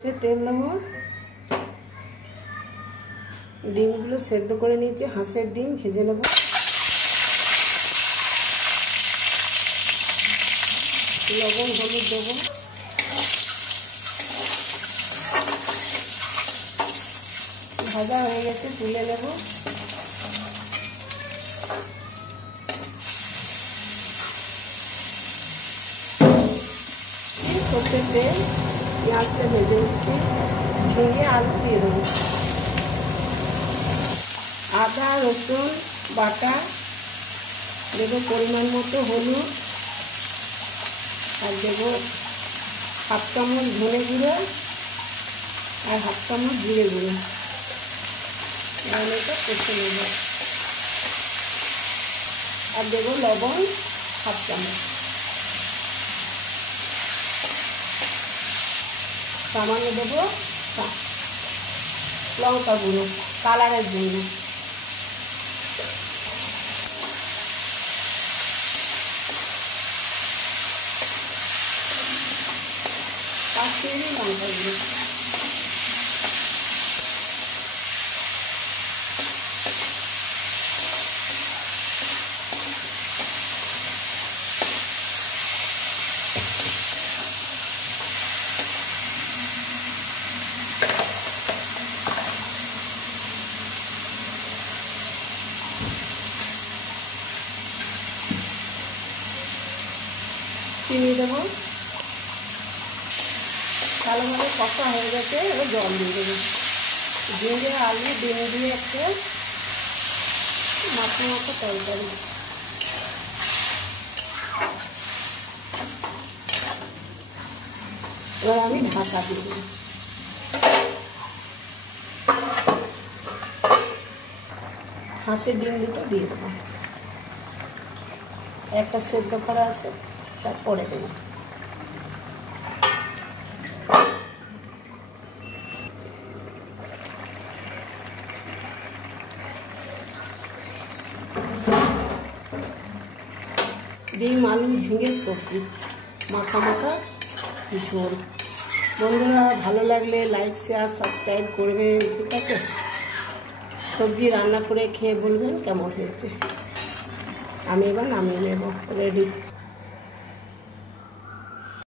तेल देबो ডিমগুলো সেদ্ধ করে নিয়েছি হাঁসের ডিম ভেজে নেব লবণ হলুদ দেবো ভাজা হয়ে গেছে তুলে নেব সরষের তেল পেঁয়াজটা ভেজে নিচ্ছি ঝিঙে আলু দিয়ে দেবো আদা রসুন বাটা দেবো পরিমাণ মতো হলুদ আর দেবো হাফ চামচ ধনে গুঁড়ো আর হাফ চামচ জিরে গুঁড়ো এটা কষে নেব আর দেবো লবণ হাফ চামচ সামান্য দেবো লঙ্কা গুঁড়ো কালারের জন্য কাশ্মীরি লঙ্কা গুঁড়ো চিনি দেবো ভালো ভালো কষা হয়ে গেছে এবার জল দিয়ে দেবো ঝিঙে আলু ডিম দিয়ে একটা মাখো মাখো তরকারি এবার আমি ঢাকা দিয়ে দেবো হাঁসের ডিম দুটো দিয়ে দেবো একটা সেদ্ধ করা আছে তারপরে দেবো ডিম আলু ঝিঙে সবজি মাখা মাখা ঝোল বন্ধুরা ভালো লাগলে লাইক শেয়ার সাবস্ক্রাইব করবেন ঠিক আছে সবজি রান্না করে খেয়ে বলবেন কেমন হয়েছে আমি এবার নামিয়ে নেব রেডি